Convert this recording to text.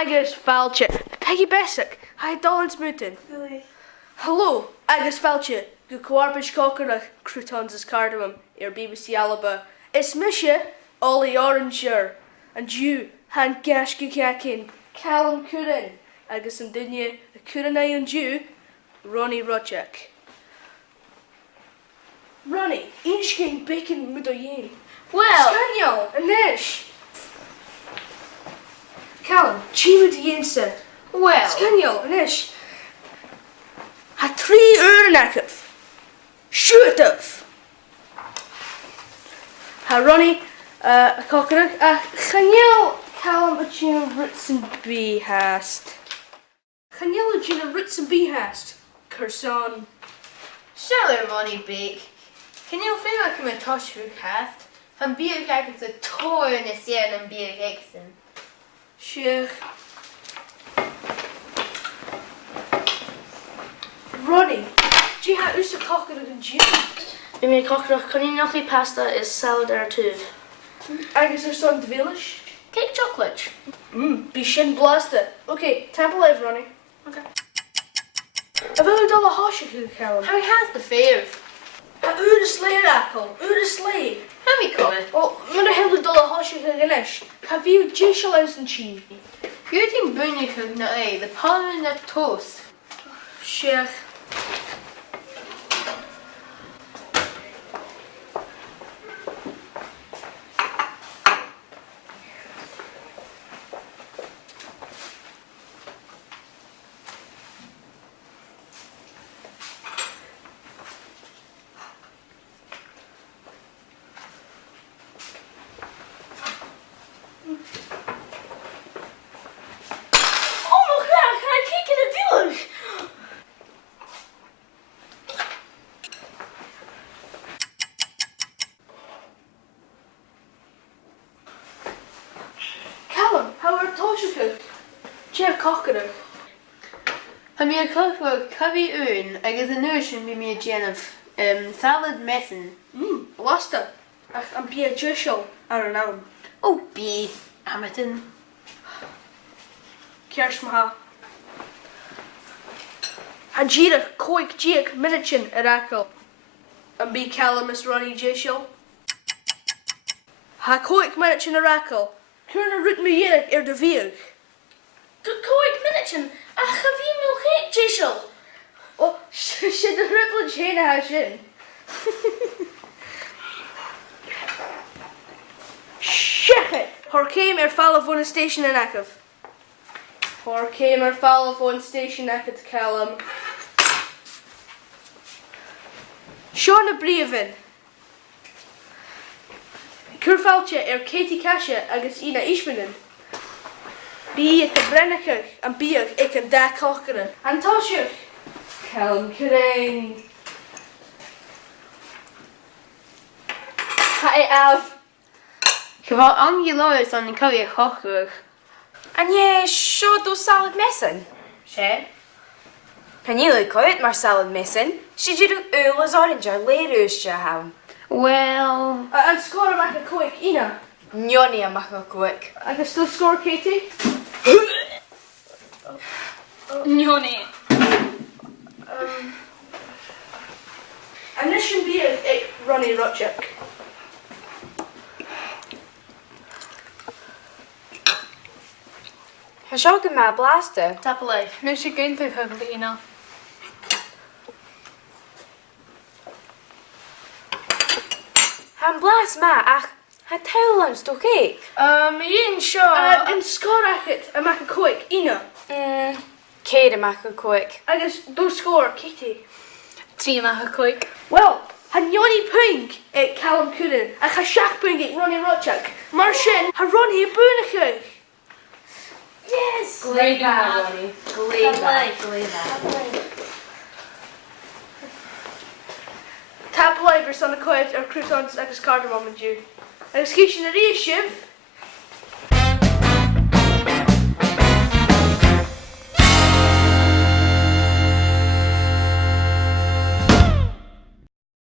agus fáilte. Peggy Bessic, ha Dolan's mutin. Hello, agus fáilte. Go Coarpage Cookery, Croutons is Cardamom, BBC Alaba. It's Misha, Ollie Oranger, and you, Han Gash Gukakin, Callum Curran, agus and Dunya, Curranay and you, Ronnie Rodjak. Ronnie, Inchking Bacon Mudoyin. Well, Scaniel, Anish. Callum, Chiva Diense. well, Scaniel, Anish. Ha 3 Urnakov. Shoot of. Ha Ronnie, a cockroach, Chaniel, Callum, a Gina Ritson Behast. Chaniel, a Gina Ritson Behast. Curson. Shallow Ronnie Bake. Can you feel like I'm a touch who cast? I'm beer cakes a toy in the sand and beer cakes. Sure. Ronnie, do you have a cockroach and Jim? I mean, cockroach, can you knock pasta is salad or two? Agus er son village. Cake chocolate. Be shin blaster. Okay, temple live, Ronnie. Okay. A veel dollar hasje Callum. How has the fave? A uur sleer akkel, uur sleer. How me coming? Oh, met een hele dollar hasje genesh. Have you Jishal en Chin? You think Bunny could not the palm in that toast. Sheikh. How are Toshiku? Jeff Cockero. I'm me a cookbook, cubby oon, I guess the notion be me a gen of salad messing. Blaster. I'm be a Jishal. I don't know. Oh, be Hamilton. Kershmaha. Hajira, Koik, Jake, Minichin, Erakel. And be Calamus Ronnie Jishal. Ha Koik, Minichin, Erakel. Kurna root me Yerik er de Vieg. Good coig minute, ach, have you milk cake, Jishel? Oh, shit, the ripple chain has in. Shech it! Her came Falafon station in Akov. Her came Falafon station Akov Callum. Shauna Brevin. Curfalche Katie Kasha agus Ina Ishmanen. Be it the Brennachach and be it can da cockeren. And Toshuk. Callum Crane. Hi, Av. Gewalt aan je lawyers on the curry cockroach. And yeah, sure those salad missing. Sure. Can you look out my salad missing? Should you do oolers orange or layrus you have? Well, And score back a quick, Ina. Nyoni a mac quick. I can still score, Katie. Nyoni. And this should be a Ronnie Rodchuk. Has you got my blaster? Tap alive. No, she going to cook it, you know. Han blast ma ach ha towlans to cake. Ian sure. And score it and make a quick, Ina. Kate a mac quick. I guess do score, Katie. Tina, quick. Well, han Johnny Pink at Callum Curran, and ha Shaq Pink at Ronnie Rodchuk. Marshin, ha Ronnie Boonachuk. Yes! Glade Ronnie. Tap livers on the quiet or croutons agus cardamom and you. Excuse me, shiv.